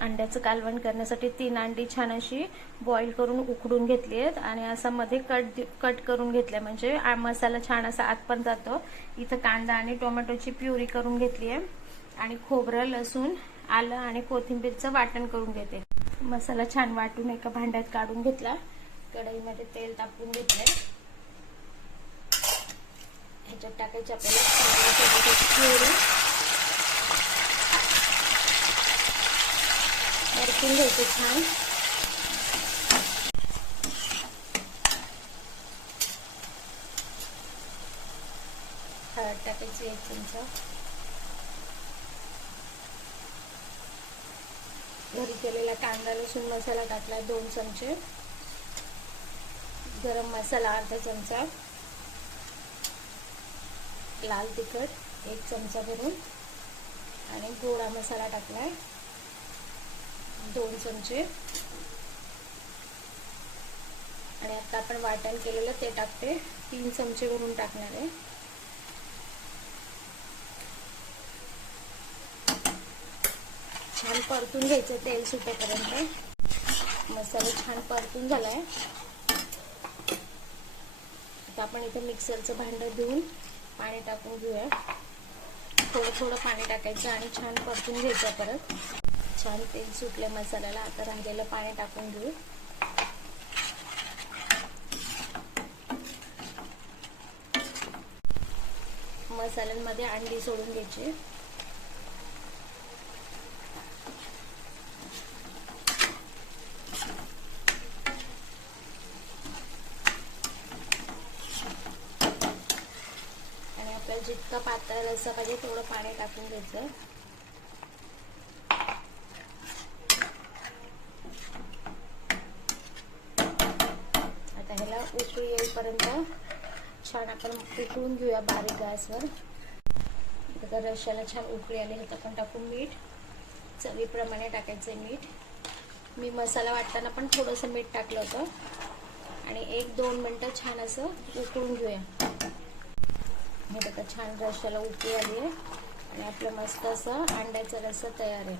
अंड्याचं कालवण करण्यासाठी 3 अंडी छान अशी बॉईल करून उकडून घेतली आहेत आणि असं मध्ये कट करून घेतले, म्हणजे मसाला छान असा आतपर्यंत जातो. इथं कांदा आणि टोमॅटोची प्युरी करून घेतली आहे आणि खोबरं, लसूण, आलं आणि कोथिंबीरचं वाटण करून घेते. मसाला छान वाटून एका भांड्यात काढून घेतला. कढईमध्ये तेल तापवून घेतलंय. ह्याच्यात टाकायचे आपल्याला प्युरी. परतून घ्यायचे छान. हळद टाकायची 1 चमचा. घरी केलेला कांदा लसूण मसाला टाकला 2 चमचे. गरम मसाला अर्धा चमचा. लाल तिखट 1 चमचा भरून आणि गोडा मसाला टाकलाय 2 चमचे. आणि आता आपण वाटण केलेलं ते टाकते 3 चमचे भरून टाकणार आहे. छान परतून घ्यायचं तेल सुटेपर्यंत. मसाला छान परतून झालाय. आता आपण इथे मिक्सरचं भांडं धुवून पाणी टाकून घेऊया. थोडं थोडं पाणी टाकायचं आणि छान परतून घ्यायचं. परत छान तेल सुटले मसाल्याला. आता राहिलेलं पाणी टाकून घेऊ. मसाल्यांमध्ये अंडी सोडून घ्यायची. आणि आपल्याला जितका पातळ रस्सा पाहिजे तेवढं पाणी टाकून घ्यायचं. आता ह्याला उकळी येईपर्यंत छान आपण उकळून घेऊया बारीक गॅसवर. आता रश्श्याला छान उकळी आली. ह्यात आपण टाकून मीठ चवीप्रमाणे टाकायचं मीठ. मी मसाला वाटताना पण थोडंसं मीठ टाकलं होतं. आणि 1-2 मिनटं छान असं उकळून घेऊया. हे बघा छान रश्श्याला उकळी आली आहे आणि आपलं मस्त असं अंड्याचा रस्सा तयार आहे.